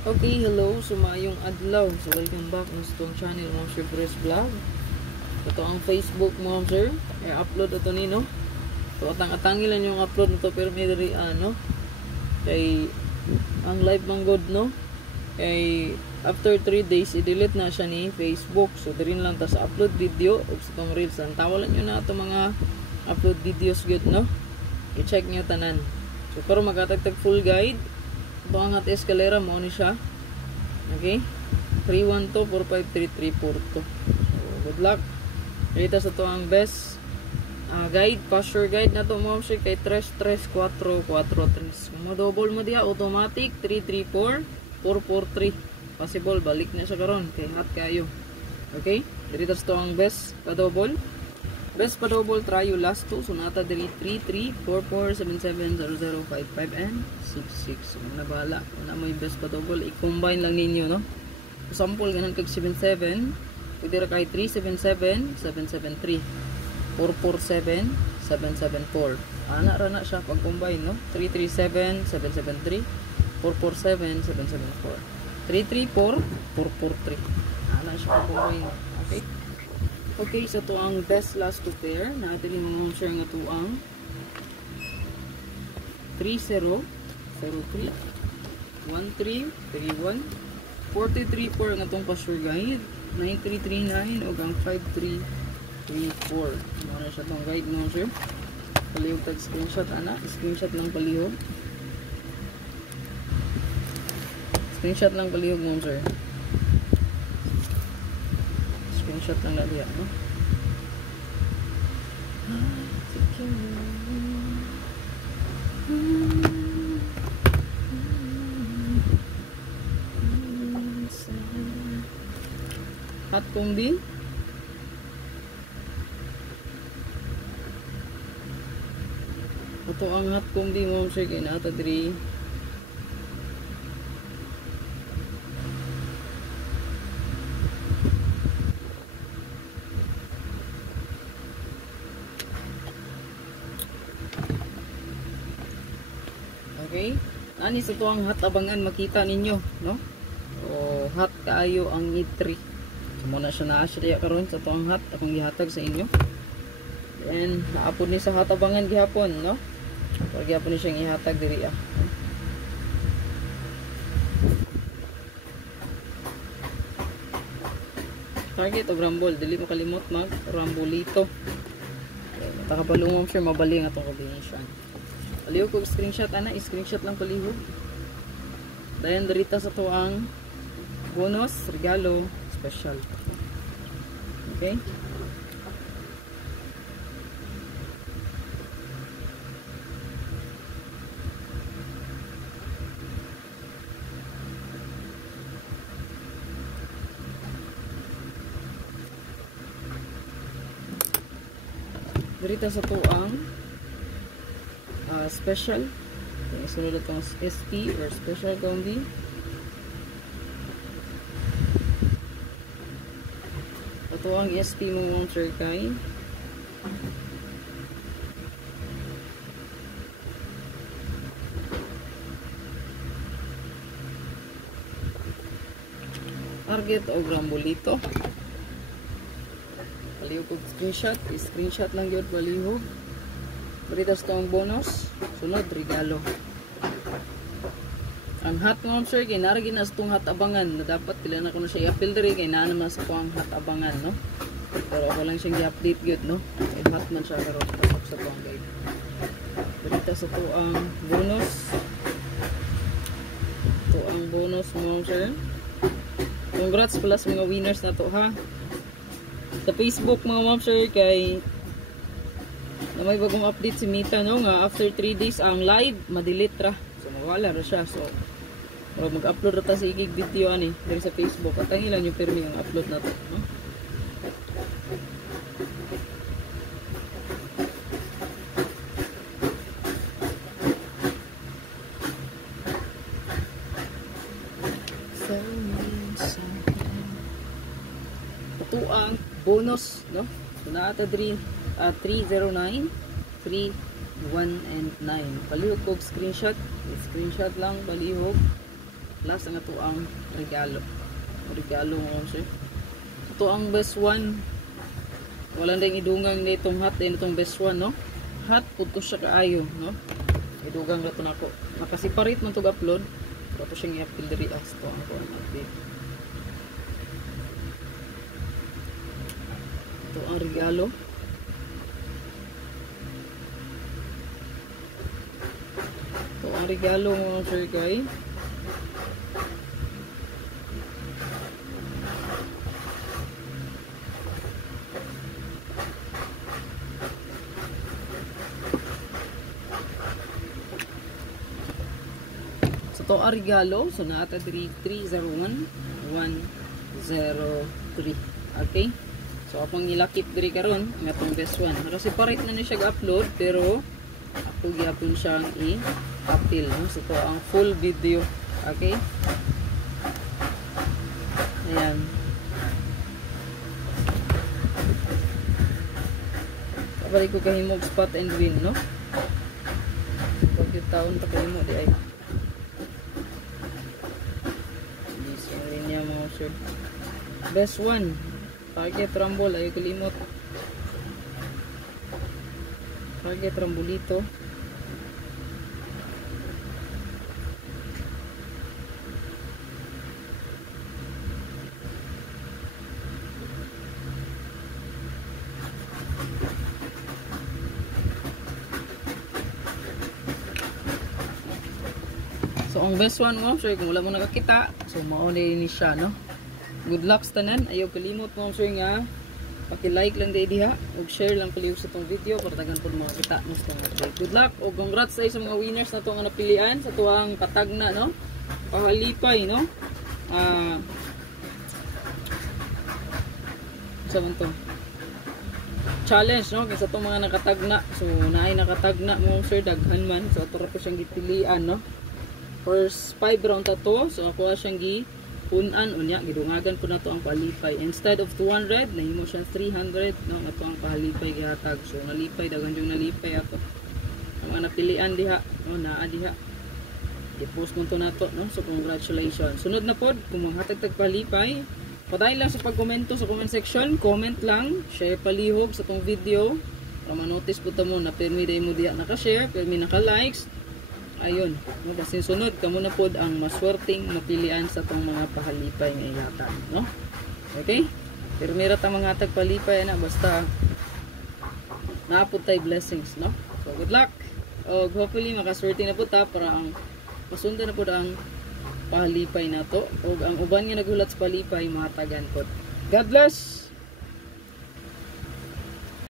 Okay, hello, sumayong adlaw. So, welcome back sa itong channel mo, Sir Chris Vlog. Ito ang Facebook mo, sir. I-upload ito ni, no? So, atang-atangilan yung upload nito, pero may dari, kay, ang live mang good, no? Kay, after 3 days, i-delete na siya ni Facebook. So, dirin lang ta sa upload video, o sa itong reels. Tawalan nyo na ito mga upload videos good, no? I-check nyo tanan. So, pero magkatagtag full guide. Ito ang at escalera mo ni siya. Okay? 312-453-342. So, good luck. Dito sa ito ang best guide, posture guide na ito mo siya kay 33443. Kung mo double mo diya, automatic 334-443. Possible, balik na siya karon kay hot kayo. Okay? Dito sa ito ang best pa-double. Best pa-double, try you last 2. So, nata diri 3344770055 and 66. So, na bahala. Kung na mo yung best pa-double, i-combine lang ninyo, no? So, sample, ganun kag 77. Pwede ra kay 377-773. 447-774. Ana siya pag-combine, no? 337-773. 447-774. 334-443. Ana siya pag-combine. Okay? Okay, so ito ang best last two pair. Natin yung mga share nga ito ang 3003 1331 4334 nga itong pa-sure guide 9339 o ang 5334. Ano siya itong guide mo, sir? Palihog tag screenshot, ana. Screenshot lang palihog. Screenshot lang palihog mo, sir. Screenshot lang na diya, no? Hot combi. Ito ang hot combi mo, sir, kay nata diri. Okay? Ani sa tuwang hot abangan makita ninyo, no? O hot kaayo ang E3. So muna siya na-asya karon sa tuwang hot akong gihatag sa inyo. And naapod ni sa hot abangan gihapon, no? So gihapon ni siyang ihatag diri ah. Target o rumble, dili mo kalimot mag rumbolito. Takapalungom siya mabaling atong combination. Palihog kong screenshot, ana, screenshot lang palihog. Dayan darita sa to ang bonus, regalo, special. Okay? Darita sa to ang special. Okay, sunod itong ST or special combi. Ito ang SP mo mong sir kay target o grambolito. Palihog ko screenshot. Screenshot lang yun palihog. Baritas ito ang bonus. Sunod, regalo. Ang hot mo, sir, kay naragin na itong hot abangan na dapat kailan ako na siya i-appeal diri kay na naman sa ang hot abangan, no? Pero ako lang siyang i-update good, no? Kay hot man siya karoon tapos sa pang guide. Baritas ito ang bonus. Ito ang bonus mo, sir. Congrats pala sa mga winners na to, ha? Sa Facebook, mga ma'am, sir, kay na may bagong update si Mita, no, nga after 3 days ang live madelete ra, so mawala ra siya. So mag-upload ra ta sa igig video ani diri sa Facebook at ang ilan yung permi ang upload na to, no? Ito ang bonus, no? So naata diri 309, 3, 1, and 9. Palihog kog screenshot. Screenshot lang, palihog. last na to ang regalo mo sir. Ito ang best one, wala na yung idungang na itong hot din itong best one, no? Hot pud ko siya kaayo, no? Idugang na to nako, nakaseparate man to upload pero to siyang i-upload diri as to ang update. Ito ang regalo. Ito ang regalo mo sir kay to ang regalo. So naata 301-103. Okay, so akong nilakip diri karon nga tong best one, naka-separate na ni siya ga-upload pero ako gyapon siyang i-appeal, no? So to ang full video. Okay, ayan. Kabalik ko kahimog spot and win, no? Pag yung taon pa kahimo di ay best one, target rumble, ayaw kalimot, target rumbolito. So ang best one mo sir, kung wala mo nakakita, so maunay ni siya, no? Good luck sa tanan. Ayaw kalimot mo sir nga paki-like lang day diha ug share lang paliw sa tong video para tagan pud mga kita mo sa update. Good luck ug congrats sa mga winners na to nga napilian sa tuwang katagna, no? Pahalipay, no? Sa man to challenge, no? Kaysa itong mga nakatagna, so naay nakatagna mo sir, daghan man, so ito ra po siyang gipilian, no? First 5 round to, so ako siyang punan unya gidungagan ko na to ang palipay. Instead of 200 nahimo siya 300, no? Ato ang palipay gihatag. So nalipay dagan yung nalipay ato ang mga napilian diha, no? Naa diha i-post mo to nato, no? So congratulations. Sunod na pod kung manghatag tag palipay, padayon lang sa pagkomento sa comment section, comment lang, share palihog sa tong video para ma-notice po ta mo na permi day mo diha naka-share, permi naka-likes. Ayun, no, basin sunod kamo na pod ang maswerteng mapilian sa tong mga pahalipay nga ihatag, no? Okay? Pero meron ta mga hatag palipay na basta naapod tay blessings, no? So good luck. Hopefully makaswerte na po ta para ang masunda na pod ang pahalipay nato ug ang uban nga naghulat sa palipay mahatagan pod. God bless.